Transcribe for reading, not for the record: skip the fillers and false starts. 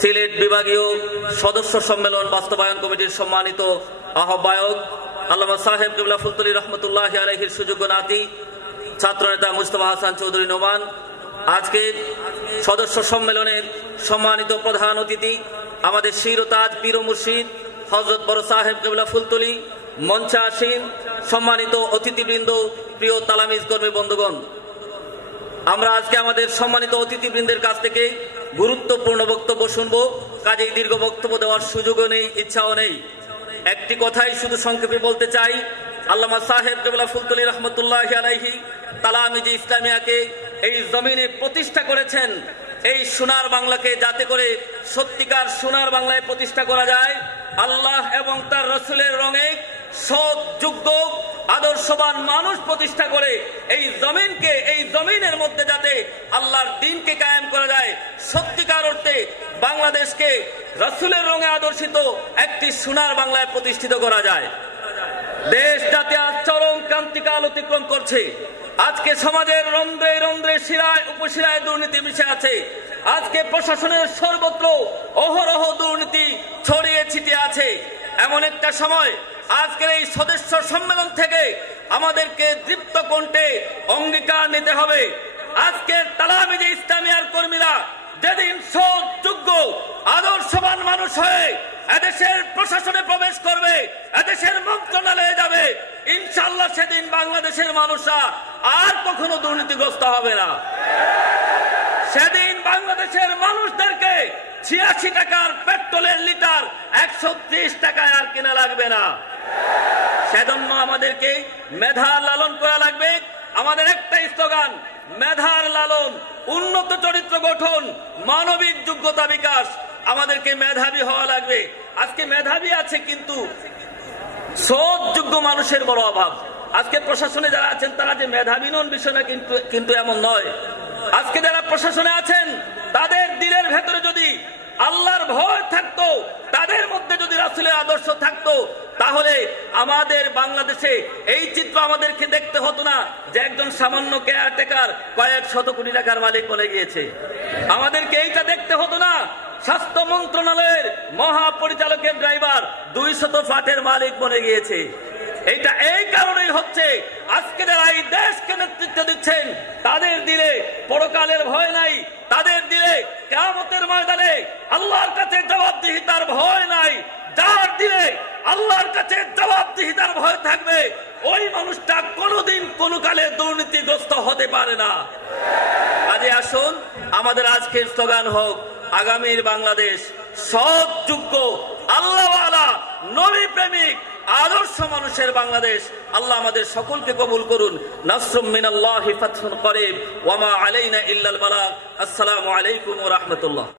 সিলেট বিভাগীয় সদস্য সম্মেলন বাস্তবায়ন কমিটির সম্মানিত আহ্বায়ক আল্লামা সাহেব কিবলা ফুলতলী রহমতুল্লাহি আলাইহির সুযোগ্য নাতি ছাত্রনেতা মুস্তাফা হাসান চৌধুরী নোমান, আজকে সদস্য সম্মেলনের সম্মানিত প্রধান অতিথি আমাদের শিরতাজ পীর ও মুর্শিদ হযরত বড় সাহেব কিবলা ফুলতলী, মঞ্চে আসীন সম্মানিত অতিথিবৃন্দ, প্রিয় তালামিজ কর্মী বন্ধুগণ, আমরা আজকে আমাদের সম্মানিত অতিথিবৃন্দের কাছ থেকে গুরুত্বপূর্ণ বক্তব্য শুনব। কাজেই দীর্ঘ বক্তব্য দেওয়ার সুযোগও নেই, ইচ্ছাও নেই। একটি কথাই শুধু সংক্ষেপে বলতে চাই, আল্লামা সাহেব কিবলা ফুলতলী রহমতুল্লাহি আলাইহি তালামিজে ইসলামিয়াকে এই জমিনে প্রতিষ্ঠা করেছেন, এই সোনার বাংলাকে যাতে করে সত্যিকার সোনার বাংলায় প্রতিষ্ঠা করা যায়। আল্লাহ এবং তার রসুলের রঙে সৎ, যোগ্য, আদর্শবান মানুষ প্রতিষ্ঠা করে এই জমিনকে, এই জমিনের মধ্যে যাতে আল্লাহর দ্বীনকে কায়েম করা যায়, সত্যিকার অর্থে বাংলাদেশকে রসুলের রঙে আদর্শিত একটি সোনার বাংলায় প্রতিষ্ঠিত করা যায়। দেশ যাতে আজ চরম ক্রান্তিকাল অতিক্রম করছে। আজকে সমাজের রন্ধ্রে রন্ধ্রে, শিরায় উপশিরায় দুর্নীতি মিশে আছে। আজকে প্রশাসনের সর্বত্র অহরহ দুর্নীতি ছড়িয়ে ছিটিয়ে আছে। এমন একটা সময় আজকের এই সদস্য সম্মেলন থেকে আমাদেরকে দীপ্ত কণ্ঠে অঙ্গীকার নিতে হবে, আজকের তালামিজে ইসলামিয়ার কর্মীরা যেদিন সৎ, যোগ্য, আদর্শবান মানুষ হয়ে এদেশের প্রশাসনে প্রবেশ করবে, এদেশের মন্ত্রণালয়ে যাবে, ইনশাআল্লাহ সেদিন বাংলাদেশের মানুষরা আর কখনো দুর্নীতিগ্রস্ত হবে না। সেদিন বাংলাদেশের মানুষদেরকে ৮৬ টাকার পেট্রোলের লিটার ১৩০ টাকায় আর কিনা লাগবে না। সেজন্য আমাদেরকে মেধার লালন করা লাগবে। আমাদের একটাই স্লোগান, মেধার লালন, উন্নত চরিত্র গঠন, মানবিক যোগ্যতা বিকাশ। আমাদেরকে মেধাবী হওয়া লাগবে। আজকে মেধাবী আছে কিন্তু সৎ, যোগ্য মানুষের বড় অভাব। আজকে প্রশাসনে যারা আছেন তারা যে মেধাবী নন বিষয়টা কিন্তু এমন নয়। আজকে যারা প্রশাসনে আছেন তাদের দিলের ভেতরে যদি আল্লাহর ভয় থাকতো, তাদের মধ্যে যদি রাসূলের আদর্শ থাকতো, তাহলে আমাদের বাংলাদেশে এই চিত্র আমাদেরকে দেখতে হতো না যে একজন সামান্য কেয়ারটেকার কয়েক শত কোটি টাকার মালিক বনে গিয়েছে। আমাদেরকে এইটা দেখতে হতো না স্বাস্থ্য মন্ত্রণালয়ের মহাপরিচালকের ড্রাইভার ২০০ ফ্ল্যাটের মালিক বনে গিয়েছে। এইটা এই কারণেই হচ্ছে, আজকে যারা এই দেশকে নেতৃত্ব দিচ্ছেন তাদের দিলে পরকালের ভয় নাই, তাদের দিলে কিয়ামতের ময়দানে আল্লাহর কাছে জবাবদিহিতার ভয় নাই। যার দিলে আল্লাহর কাছে জবাবদিহিতার ভয় থাকবে, ওই মানুষটা কোনোদিন কোনো কালে দুর্নীতিগ্রস্ত হতে পারে না। কাজে আসুন আমাদের আজকের স্লোগান হোক, আগামীর বাংলাদেশ সৎ, যোগ্য, আল্লাহওয়ালা, নবী প্রেমিক, আদর্শ মানুষের বাংলাদেশ। আল্লাহ আমাদের সকলকে কবুল করুন। নাসরুম মিনাল্লাহি ফাতহুন করিব ওয়া মা আলাইনা ইল্লাল বালাগ। আসসালামু আলাইকুম ওয়া রাহমাতুল্লাহ।